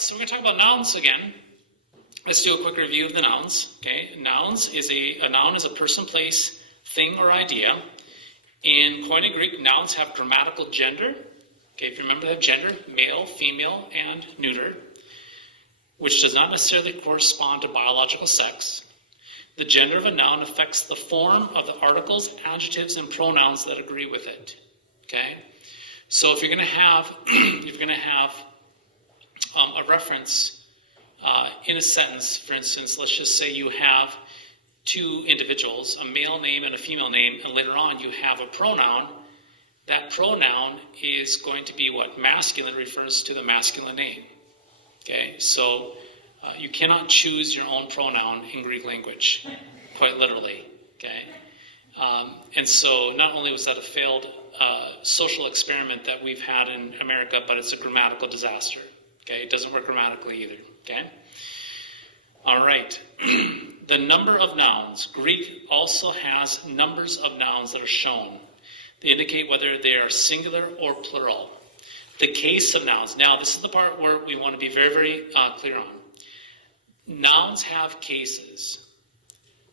so we're going to talk about nouns again. Let's do a quick review of the nouns. Okay, nouns is a noun is a person, place, thing, or idea. In Koine Greek, nouns have grammatical gender. Okay, if you remember, they have gender, male, female, and neuter, which does not necessarily correspond to biological sex. The gender of a noun affects the form of the articles, adjectives, and pronouns that agree with it. Okay, so if you're going to have, a reference in a sentence, for instance, let's just say you have two individuals, a male name and a female name, and later on you have a pronoun. That pronoun is going to be what? Masculine, refers to the masculine name. Okay, so you cannot choose your own pronoun in Greek language, quite literally. Okay, and so not only was that a failed social experiment that we've had in America, but it's a grammatical disaster. Okay, it doesn't work grammatically either. Okay, all right. The number of nouns. Greek also has numbers of nouns that are shown. They indicate whether they are singular or plural. The case of nouns. Now, this is the part where we want to be very, very clear on. Nouns have cases.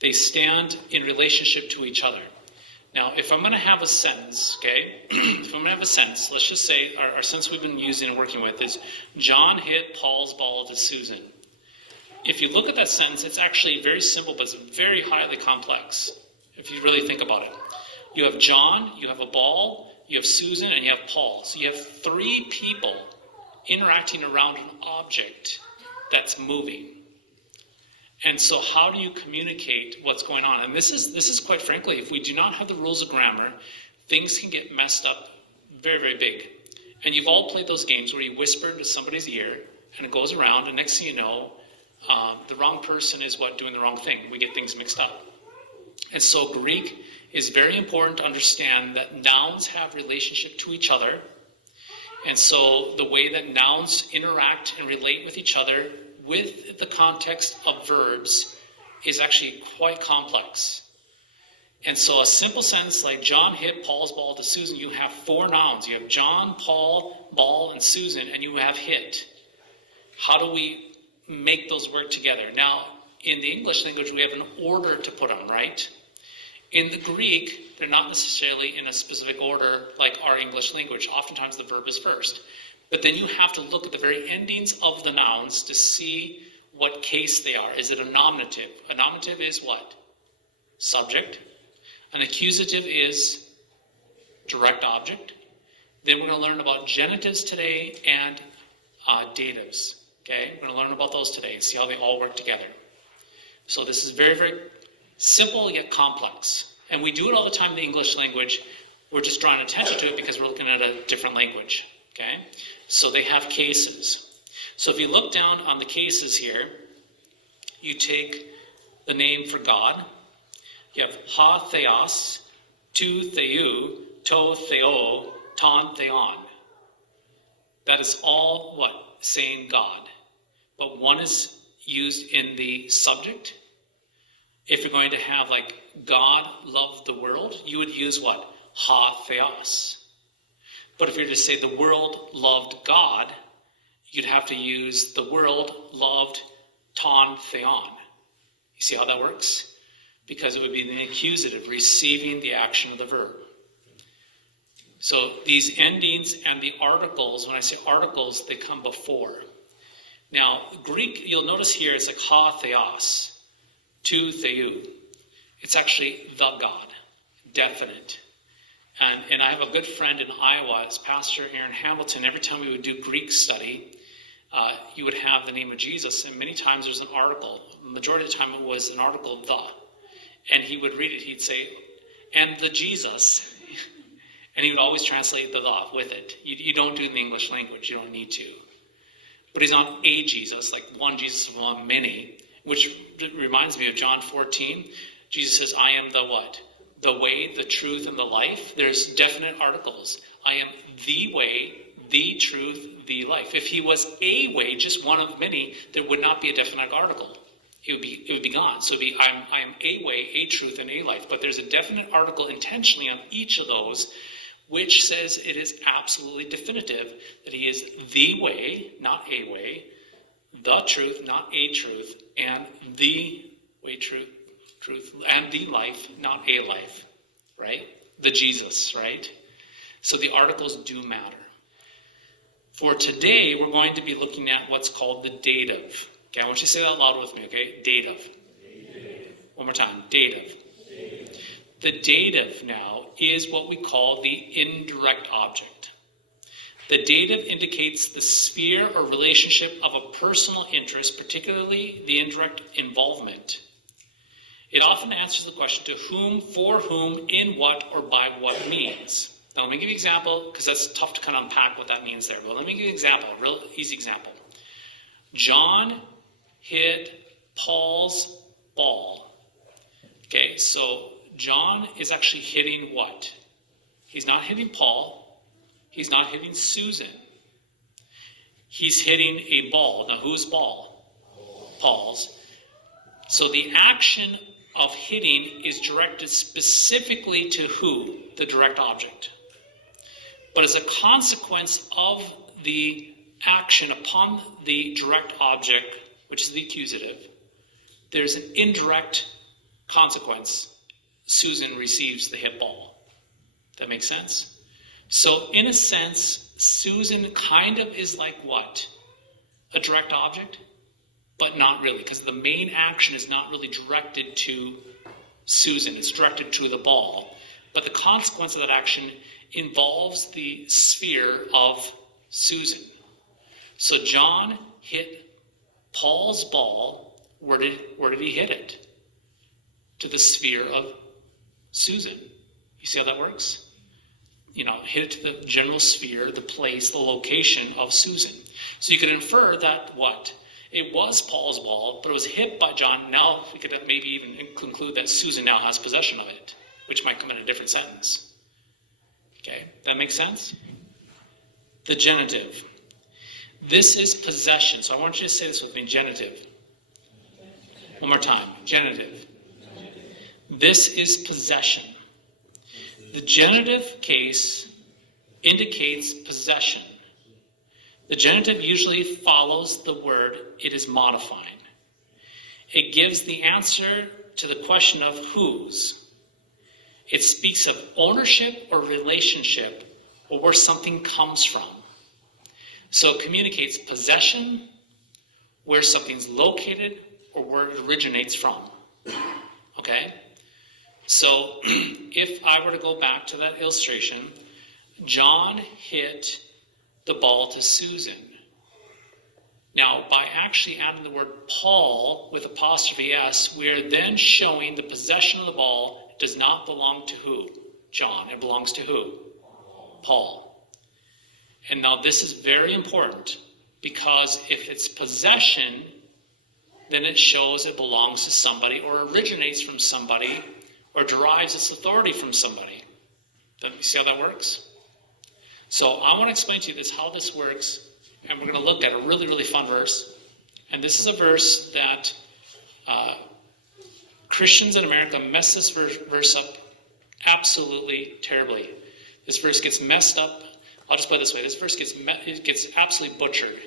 They stand in relationship to each other. Now, if I'm going to have a sentence, okay, if I'm going to have a sentence, let's just say our sentence we've been using and working with is, John hit Paul's ball to Susan. If you look at that sentence, it's actually very simple, but it's very highly complex, if you really think about it. You have John, you have a ball, you have Susan, and you have Paul. So you have three people interacting around an object that's moving. And so how do you communicate what's going on? And this is quite frankly, if we do not have the rules of grammar, things can get messed up very, very big. And you've all played those games where you whisper into somebody's ear, and it goes around, and next thing you know, the wrong person is doing the wrong thing. We get things mixed up. And so Greek is very important to understand that nouns have relationship to each other. And so the way that nouns interact and relate with each other with the context of verbs is actually quite complex. And so a simple sentence like John hit Paul's ball to Susan, you have four nouns. You have John, Paul, ball, and Susan, and you have hit. How do we make those work together? Now, in the English language, we have an order to put them, right? In the Greek, they're not necessarily in a specific order like our English language. Oftentimes the verb is first. But then you have to look at the very endings of the nouns to see what case they are. Is it a nominative? A nominative is what? Subject. An accusative is direct object. Then we're going to learn about genitives today and datives. Okay, we're going to learn about those today and see how they all work together. So this is very, very simple yet complex. And we do it all the time in the English language. We're just drawing attention to it because we're looking at a different language. Okay, so they have cases. So if you look down on the cases here, you take the name for God. You have ha theos, tu theou, to theo, ton theon. That is all what? Saying God. But one is used in the subject. If you're going to have like God loved the world, you would use what? Ha theos. But if you're to say the world loved God, you'd have to use the world loved ton theon. You see how that works? Because it would be the accusative receiving the action of the verb. So these endings and the articles, when I say articles, they come before. Now, Greek, you'll notice here it's like ha theos, tu theou. It's actually the God, definite. And I have a good friend in Iowa, it's Pastor Aaron Hamilton. Every time we would do Greek study, you would have the name of Jesus, and many times there's an article. The majority of the time it was an article, the. And he would read it, he'd say, and the Jesus. And he would always translate the with it. You don't do it in the English language, you don't need to. But he's not a Jesus, like one Jesus among many, which reminds me of John 14. Jesus says, I am the what? The way, the truth, and the life. There's definite articles. I am the way, the truth, the life. If he was a way, just one of many, there would not be a definite article. It would be gone. So it'd be I am a way, a truth, and a life. But there's a definite article intentionally on each of those, which says it is absolutely definitive that he is the way, not a way, the truth, not a truth, and the way, truth, and the life, not a life, right? The Jesus, right? So the articles do matter. For today, we're going to be looking at what's called the dative. Okay, I want you to say that loud with me, okay? Dative. One more time, dative. The dative now is what we call the indirect object. The dative indicates the sphere or relationship of a personal interest, particularly the indirect involvement. It often answers the question to whom, for whom, in what, or by what means. Now let me give you an example, because that's tough to kind of unpack what that means there. But let me give you an example, a real easy example. John hit Paul's ball. Okay, so John is actually hitting what? He's not hitting Paul. He's not hitting Susan. He's hitting a ball. Now, whose ball? Paul's. So the action of hitting is directed specifically to who? The direct object. But as a consequence of the action upon the direct object, which is the accusative, there's an indirect consequence. Susan receives the hit ball. That makes sense? So in a sense, Susan kind of is like what? A direct object? But not really, because the main action is not really directed to Susan. It's directed to the ball. But the consequence of that action involves the sphere of Susan. So John hit Paul's ball. Where did he hit it? To the sphere of Susan. You see how that works? Hit it to the general sphere, the place, the location of Susan. So you could infer that what? It was Paul's ball, but it was hit by John. Now we could maybe even conclude that Susan now has possession of it, which might come in a different sentence. Okay, that makes sense? The genitive. This is possession. So I want you to say this with me, genitive. One more time, genitive. This is possession. The genitive case indicates possession. The genitive usually follows the word it is modifying. It gives the answer to the question of whose. It speaks of ownership or relationship or where something comes from. So it communicates possession, where something's located, or where it originates from. Okay? So if I were to go back to that illustration, John hit the ball to Susan. Now, by actually adding the word Paul with apostrophe S, we are then showing the possession of the ball does not belong to who? John. It belongs to who? Paul. And now this is very important, because if it's possession, then it shows it belongs to somebody or originates from somebody or derives its authority from somebody. You see how that works? So I want to explain to you how this works, and we're going to look at a really, really fun verse. And this is a verse that Christians in America mess this verse up absolutely terribly. This verse gets messed up. I'll just put it this way. This verse gets absolutely butchered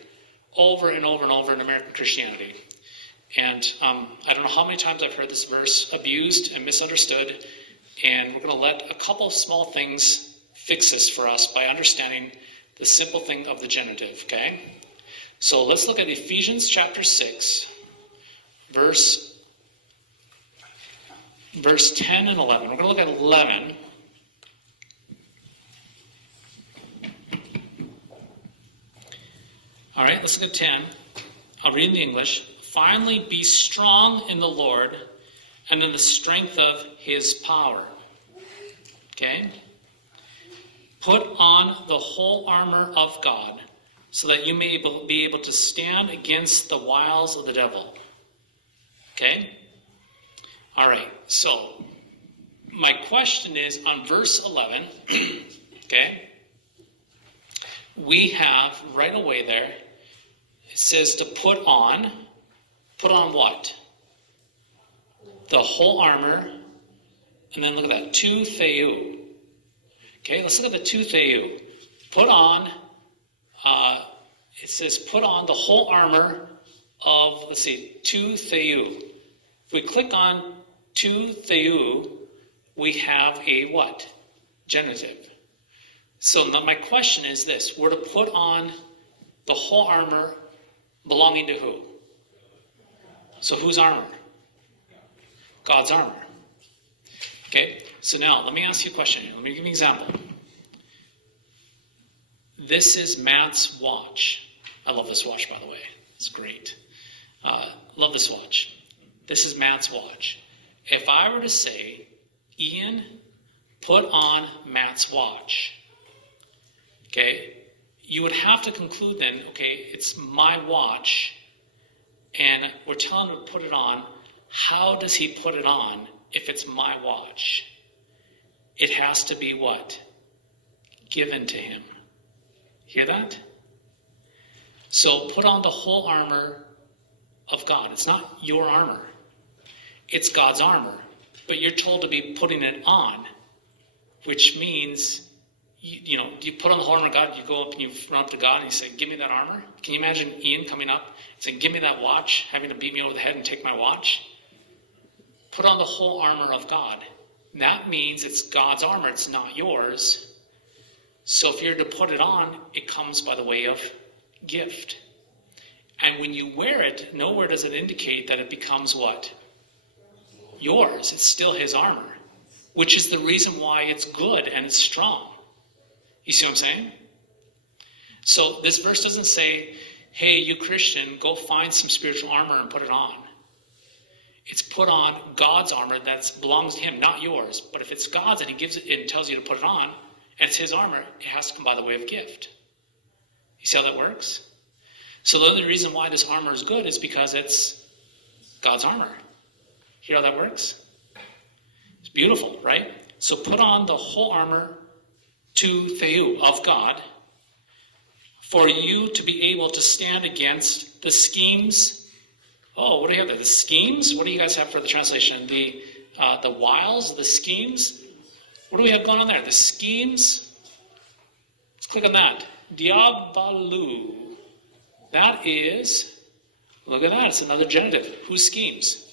over and over and over in American Christianity. And I don't know how many times I've heard this verse abused and misunderstood. And we're going to let a couple of small things fix this for us by understanding the simple thing of the genitive, okay? So let's look at Ephesians chapter 6, verse 10 and 11. We're going to look at 11. All right, let's look at 10. I'll read in the English. Finally, be strong in the Lord and in the strength of his power. Okay? Put on the whole armor of God so that you may be able to stand against the wiles of the devil. Okay? All right, so my question is on verse 11, okay? We have right away there, it says to put on what? The whole armor, and then look at that, tu theou. Okay, let's look at the tu theou. Put on, it says put on the whole armor of, let's see, to theou. If we click on to theou, we have a what? Genitive. So now my question is this. We're to put on the whole armor belonging to who? So whose armor? God's armor. Okay, so now let me ask you a question. Let me give you an example. This is Matt's watch. I love this watch, by the way. It's great. Love this watch. This is Matt's watch. If I were to say, Ian, put on Matt's watch, okay, you would have to conclude then, okay, it's my watch, and we're telling him to put it on. How does he put it on if it's my watch? It has to be what? Given to him. Hear that? So put on the whole armor of God. It's not your armor. It's God's armor. But you're told to be putting it on, which means, you put on the whole armor of God, you go up and you run up to God and you say, give me that armor. Can you imagine Ian coming up and saying, give me that watch, having to beat me over the head and take my watch? Put on the whole armor of God. That means it's God's armor, it's not yours. So if you're to put it on, it comes by the way of gift. And when you wear it, nowhere does it indicate that it becomes what? Yours. It's still his armor, which is the reason why it's good and it's strong. You see what I'm saying? So this verse doesn't say, hey, you Christian, go find some spiritual armor and put it on. It's put on God's armor that belongs to him, not yours. But if it's God's and he gives it and tells you to put it on, and it's his armor, it has to come by the way of gift. You see how that works? So the only reason why this armor is good is because it's God's armor. Hear how that works? It's beautiful, right? So put on the whole armor to theou, of God, for you to be able to stand against the schemes. Oh, what do you have there? The schemes? What do you guys have for the translation? The wiles, the schemes? What do we have going on there? The schemes? Let's click on that. Diabolou. That is, look at that, it's another genitive. Whose schemes?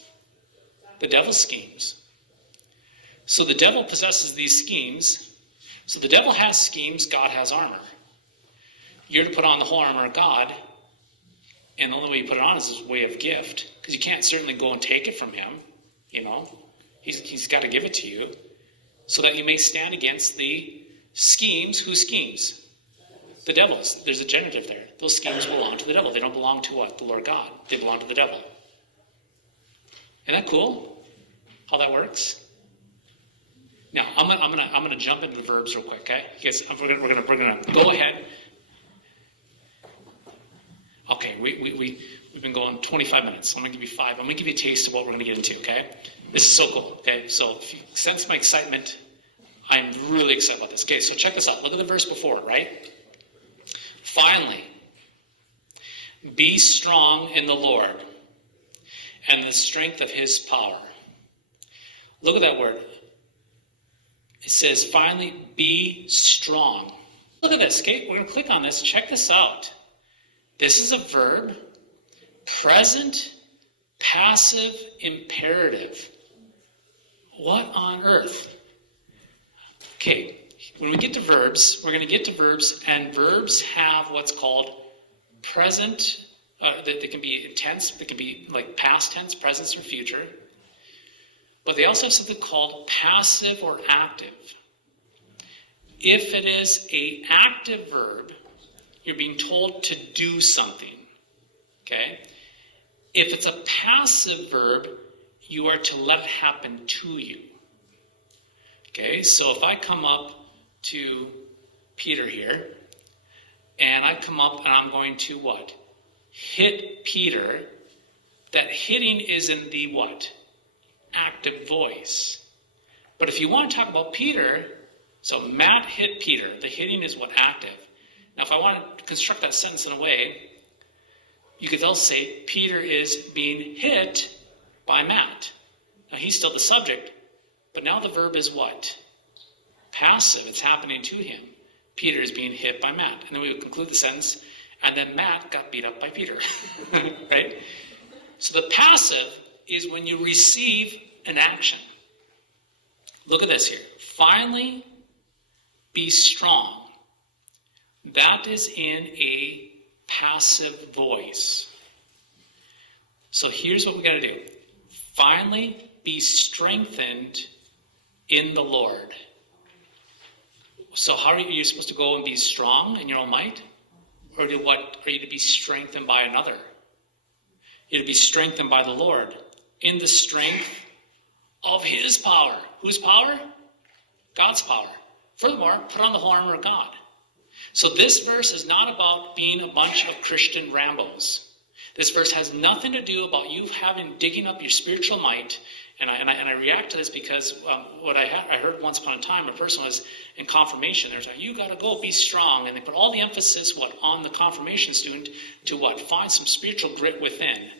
The devil's schemes. So the devil possesses these schemes. So the devil has schemes, God has armor. You're to put on the whole armor of God, and the only way you put it on is his way of gift, because you can't certainly go and take it from him, He's got to give it to you, so that you may stand against the schemes. Whose schemes? The devil's. There's a genitive there. Those schemes belong to the devil. They don't belong to what? The Lord God. They belong to the devil. Isn't that cool? How that works? Now I'm gonna jump into the verbs real quick, okay? Because we're gonna go ahead. Okay, we've been going 25 minutes. I'm gonna give you 5. I'm gonna give you a taste of what we're gonna get into, okay? This is so cool, okay? So if you sense my excitement, I'm really excited about this. Okay, so check this out. Look at the verse before it, right? Finally, be strong in the Lord and the strength of his power. Look at that word. It says, finally, be strong. Look at this, okay? We're going to click on this. Check this out. This is a verb, present, passive, imperative. What on earth? Okay, when we get to verbs, we're going to get to verbs, and verbs have what's called present. They can be tense, they can be like past tense, present, or future. But they also have something called passive or active. If it is an active verb, you're being told to do something. Okay? If it's a passive verb, you are to let it happen to you. Okay, so if I come up to Peter here, and I come up and I'm going to what? Hit Peter. That hitting is in the what? Active voice. But if you want to talk about Peter, so Matt hit Peter. The hitting is what? Active. Now if I want to construct that sentence in a way, you could also say Peter is being hit by Matt. Now he's still the subject, but now the verb is what? Passive. It's happening to him. Peter is being hit by Matt. And then we would conclude the sentence, and then Matt got beat up by Peter. Right? So the passive is when you receive an action. Look at this here. Finally, be strong. That is in a passive voice. So here's what we got to do. Finally, be strengthened in the Lord. So how are you supposed to go and be strong in your own might? Or what are you to be strengthened by another? You're to be strengthened by the Lord in the strength of his power. Whose power? God's power. Furthermore, put on the whole armor of God. So this verse is not about being a bunch of Christian Rambos. This verse has nothing to do about you digging up your spiritual might. And I react to this because what I heard once upon a time, a person was in confirmation. There's like, you got to go be strong. And they put all the emphasis, on the confirmation student to find some spiritual grit within.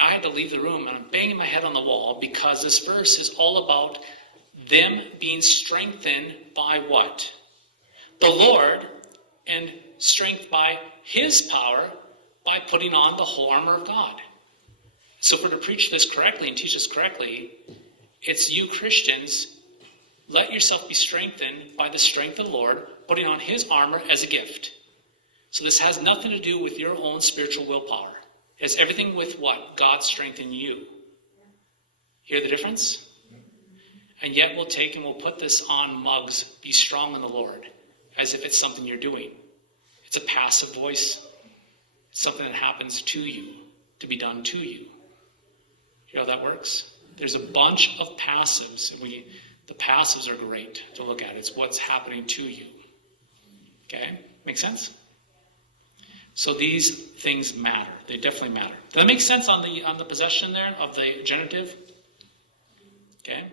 I had to leave the room and I'm banging my head on the wall because this verse is all about them being strengthened by what? The Lord, and strength by his power by putting on the whole armor of God. So if we're to preach this correctly and teach this correctly, it's you Christians, let yourself be strengthened by the strength of the Lord, putting on his armor as a gift. So this has nothing to do with your own spiritual willpower. It has everything with what? God strengthen you. Hear the difference? And yet we'll take and we'll put this on mugs, be strong in the Lord, as if it's something you're doing. It's a passive voice. It's something that happens to you, to be done to you. You know how that works? There's a bunch of passives, and the passives are great to look at. It's what's happening to you. Okay? Make sense? So these things matter. They definitely matter. Does that make sense on the possession there of the genitive? Okay?